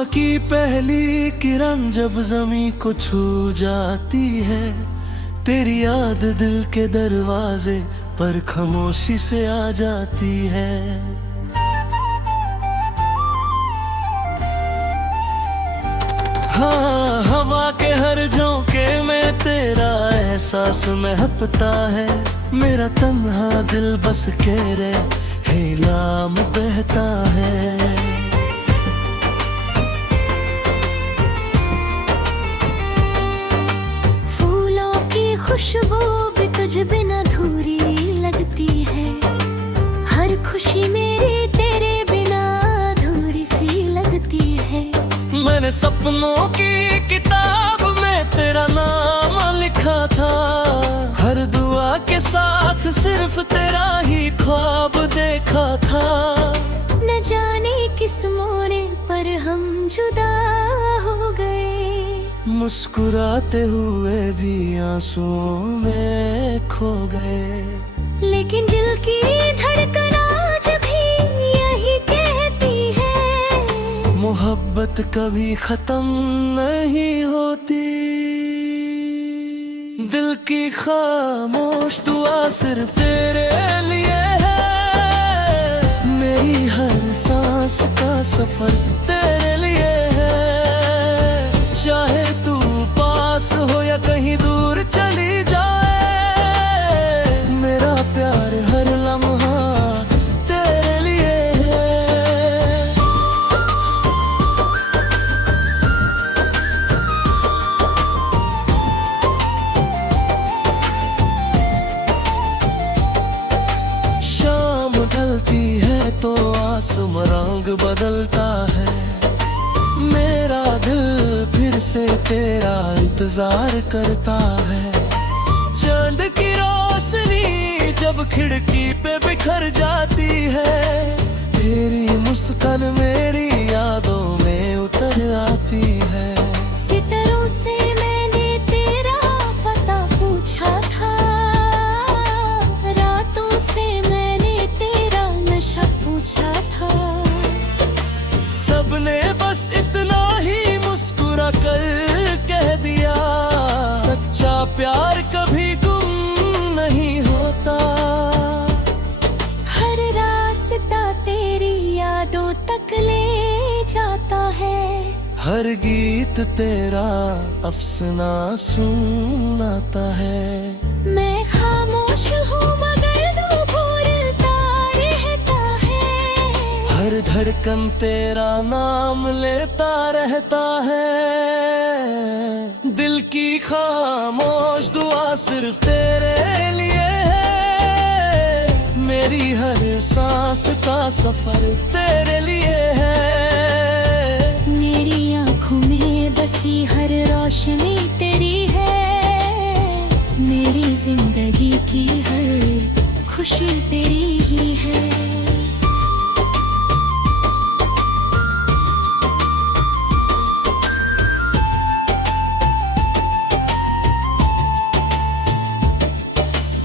सुबह की पहली किरण जब जमीन को छू जाती है, तेरी याद दिल के दरवाजे पर खामोशी से आ जाती है। हाँ, हवा के हर झोंके में तेरा एहसास महकता है। मेरा तन्हा दिल बस तेरे ही नाम बहता है। फूलों की खुशबू भी तुझ बिना अधूरी लगती है। हर खुशी मेरी तेरे बिना अधूरी सी लगती है। मैंने सपनों की किताब में तेरा नाम लिखा था। हर दुआ के साथ सिर्फ तेरा ही ख्वाब देखा था। न जाने किस मोड़ पर हम जुदा हो गए, मुस्कुराते हुए भी आंसुओं में खो गए। लेकिन दिल की धड़कन आज भी यही कहती है, मोहब्बत कभी खत्म नहीं होती। दिल की खामोश दुआ सिर्फ तेरे लिए है। मेरी हर सांस का सफर तेरे लिए है। चाहे तू पास हो या कहीं दूर चली जाए, मेरा प्यार हर लम्हा तेरे लिए है। शाम ढलती है तो आसमां रंग बदलता है। मेरा दिल फिर से तेरा इंतजार करता है। चांद की रोशनी जब खिड़की पे बिखर जाती है, तेरी मुस्कान मेरी यादों में उतर आती है। सितारों से मैंने तेरा पता पूछा था, रातों से मैंने तेरा नशा पूछा था। सबने बस इतना ही मुस्कुरा कर कह दिया, सच्चा प्यार कभी गुम नहीं होता। हर रास्ता तेरी यादों तक ले जाता है। हर गीत तेरा अफसाना सुनाता है। मैं खामोश हूँ मगर तू बोलता रहता है। हर धड़कन तेरा नाम लेता रहता है। दिल की खामोश दुआ सिर्फ तेरे लिए है। मेरी हर सांस का सफर तेरे लिए है। मेरी आँखों में बसी हर रोशनी तेरी है। मेरी जिंदगी की हर खुशी तेरी ही है।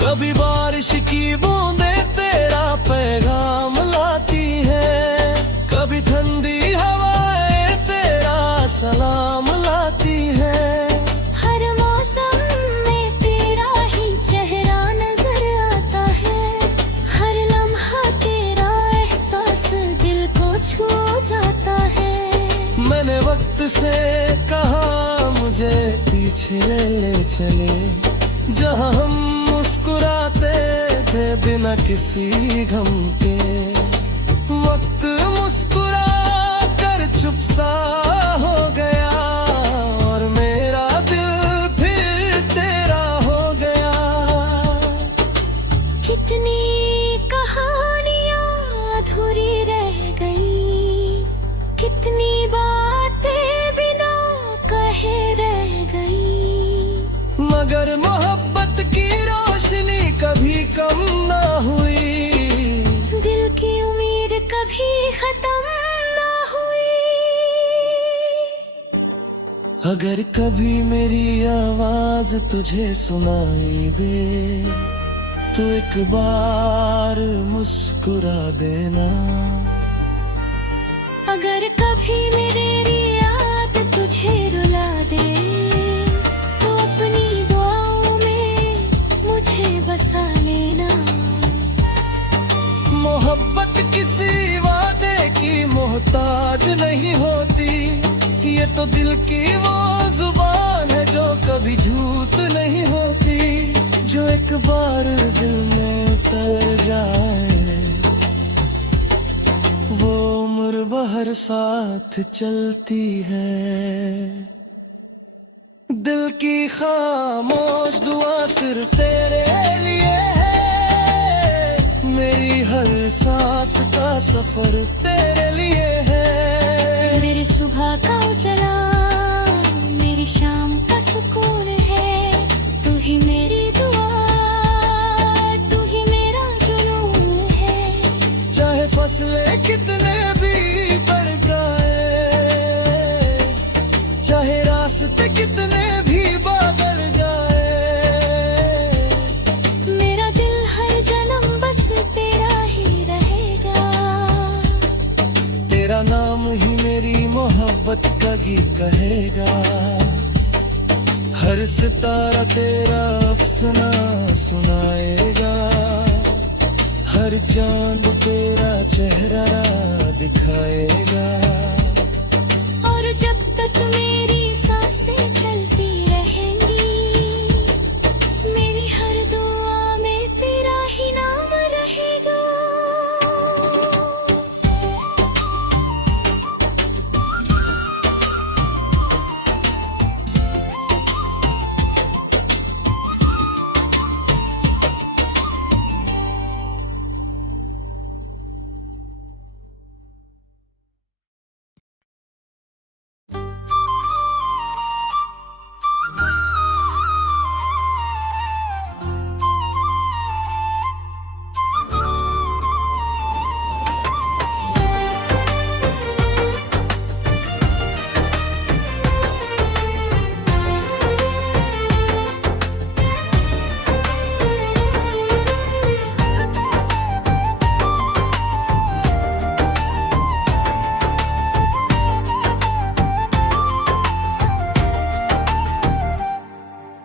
कभी बारिश की बूंदें तेरा पैगाम लाती है। कभी ठंडी हवाएं तेरा सलाम लाती है। हर मौसम में तेरा ही चेहरा नजर आता है। हर लम्हा तेरा एहसास दिल को छू जाता है। मैंने वक्त से कहा मुझे पीछे ले चले, जहाँ हम मुस्कुराते थे बिना किसी गम के। वक्त मुस्कुरा कर चुप सा हो गया, और मेरा दिल फिर तेरा हो गया। कितनी कहानियां अधूरी रह गई, कितनी बातें बिना कहे रह गई। मगर मोहब्बत की रोशनी कभी कम ना हुई। दिल की उम्मीद कभी खत्म ना हुई। अगर कभी मेरी आवाज तुझे सुनाई दे, तो एक बार मुस्कुरा देना। अगर कभी मेरे मोहब्बत किसी वादे की मोहताज नहीं होती, ये तो दिल की वो जुबान है जो कभी झूठ नहीं होती। जो एक बार दिल में उतर जाए वो उम्र भर साथ चलती है। दिल की खामोश दुआ सिर्फ तेरे लिए है, मेरी हर सांस का सफर तेरे लिए है। मेरे सुबह का उजला मेरी शाम का सुकून है, तू ही मेरी दुआ तू ही मेरा जुनून है। चाहे फसलें कितने भी बढ़ जाए, चाहे रास्ते कितने भी बदल जाए, मेरा दिल हर जन्म बस तेरा ही रहेगा। तेरा नाम ही मेरी मोहब्बत का गीत कहेगा। हर सितारा तेरा अफसाना सुनाएगा, हर चांद तेरा चेहरा दिखाएगा। और जब तक मेरी सांसें चलती रहेंगी, मेरी हर दुआ में तेरा ही नाम रहेगा।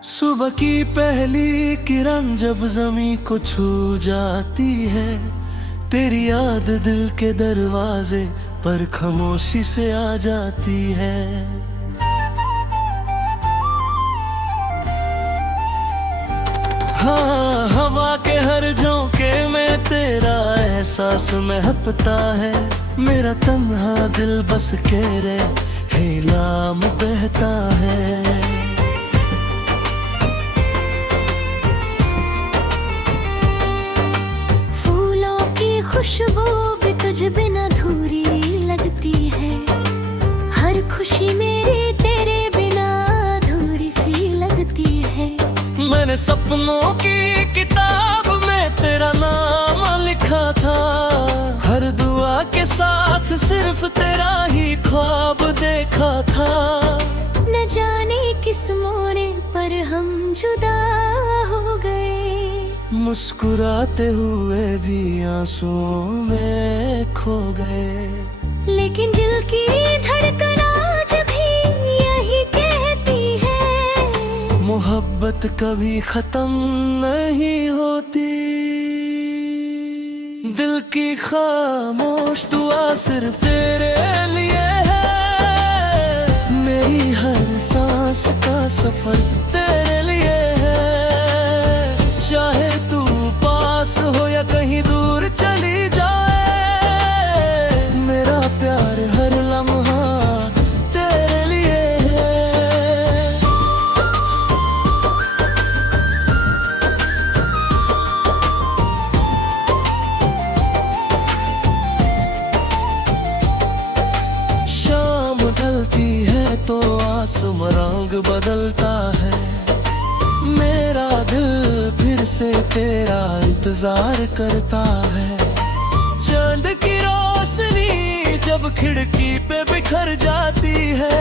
सुबह की पहली किरण जब जमीन को छू जाती है, तेरी याद दिल के दरवाजे पर खामोशी से आ जाती है। हाँ, हवा के हर झोंके में तेरा एहसास महकता है, मेरा तन्हा दिल बस तेरे ही नाम बहता है। खुशबू भी तुझ बिन अधूरी लगती है, हर खुशी मेरी तेरे बिना अधूरी सी लगती है। मैंने सपनों की किताब में तेरा नाम लिखा था, हर दुआ के साथ सिर्फ तेरा ही ख्वाब देखा था। न जाने किस मोड़ पर हम जुदा हो गए, मुस्कुराते हुए भी आंसुओं में खो गए। लेकिन दिल की धड़कन आज भी यही कहती है, मोहब्बत कभी खत्म नहीं होती। दिल की खामोश दुआ सिर्फ तेरे लिए है, मेरी हर सांस का सफर तेरे लिए है। चाहे तू पास हो या कहीं दूर चली जाए, मेरा प्यार हर लम्हा तेरे लिए है। शाम ढलती है तो आसमां रंग बदलता है, मेरा दिल फिर से तेरा इंतजार करता है। चांद की रोशनी जब खिड़की पे बिखर जाती है,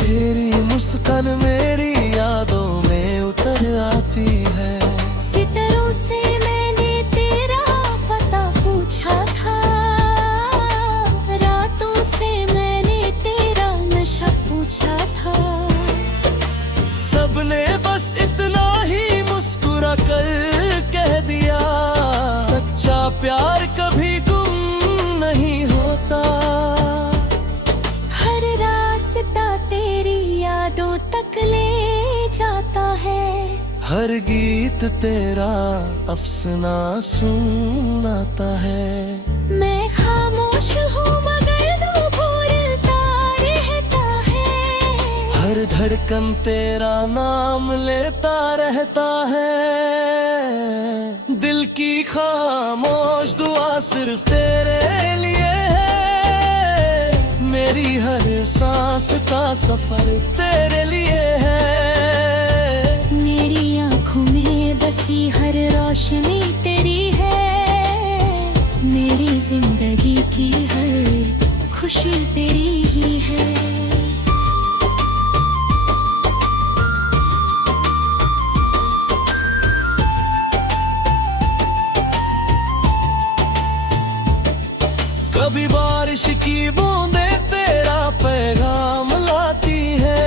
तेरी मुस्कान मेरी यादों में उतर आती है। सितारों से मैंने तेरा पता पूछा था, रातों से मैंने तेरा नशा पूछा था। सबने बस इतना ही मुस्कुरा कर कह दिया, सच्चा प्यार प्यार कभी गुम नहीं होता। हर रास्ता तेरी यादों तक ले जाता है। हर गीत तेरा अफसाना सुनाता है। मैं खामोश हूँ मगर तू बोलता रहता है। हर धड़कन तेरा नाम लेता रहता है। दिल की खामोश दुआ सिर्फ तेरे लिए है। मेरी हर सांस का सफर तेरे लिए है। मेरी आँखों में बसी हर रोशनी तेरी है। मेरी जिंदगी की हर खुशी तेरी ही है। कभी बारिश की बूंदें तेरा पैगाम लाती है।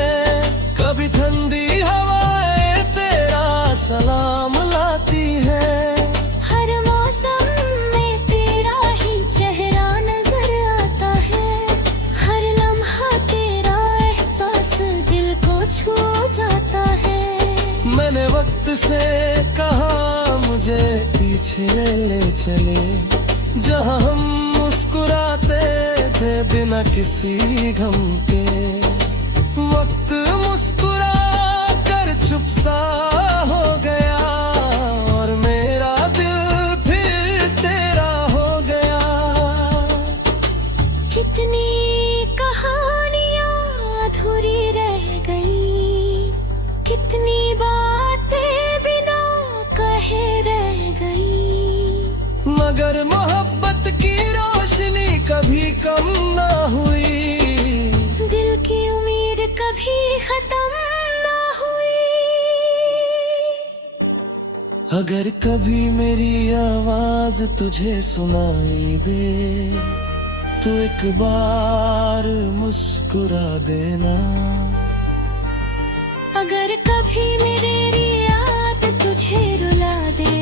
कभी ठंडी हवाएं तेरा सलाम लाती है। हर मौसम में तेरा ही चेहरा नजर आता है। हर लम्हा तेरा एहसास दिल को छू जाता है। मैंने वक्त से कहा मुझे पीछे ले चले, जहाँ हम मुस्कुराते थे बिना किसी गम के। वक्त मुस्कुरा कर चुप सा हो गया और मेरा दिल फिर तेरा हो गया। कितनी कहानियां अधूरी रह गई। कितनी बातें बिना कहे रह गई। मगर मोहब्बत की रोशनी कभी कम ना हुई। दिल की उम्मीद कभी खत्म ना हुई। अगर कभी मेरी आवाज तुझे सुनाई दे तो एक बार मुस्कुरा देना। अगर कभी मेरी याद तुझे रुला दे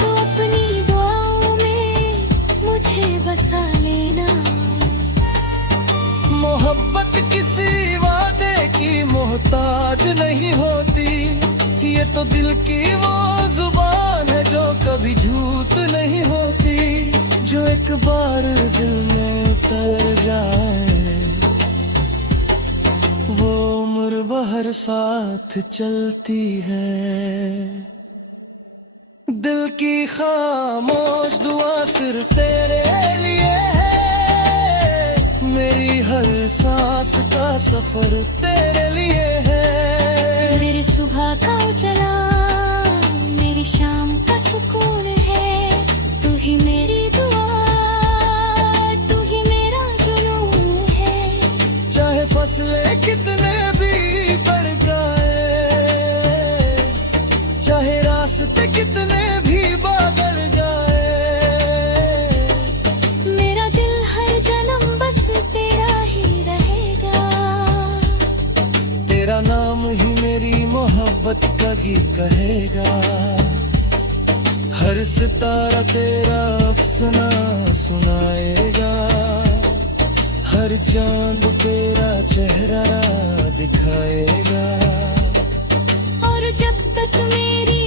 तो अपनी दुआओं में मुझे बसा लेना। मोहब्बत किसी वादे की मोहताज नहीं होती। ये तो दिल की वो जुबान है जो कभी झूठ नहीं होती। जो एक बार दिल में उतर जाए वो उम्र भर साथ चलती है। दिल की खामोश दुआ सिर्फ तेरे लिए है। मेरी हर सांस का सफर तेरे लिए है। मेरी सुबह का उजला मेरी शाम का सुकून है। तू ही मेरी दुआ तू ही मेरा जुनून है। चाहे फसलें कितने भी बढ़ जाए, चाहे रास्ते कितने भी बदल जाए, मेरा दिल हर जन्म बस तेरा ही रहेगा। तेरा नाम ही मेरी मोहब्बत का गीत कहेगा। हर सितारा तेरा अफसाना सुनाएगा। हर चांद तेरा चेहरा दिखाएगा। और जब तक मेरी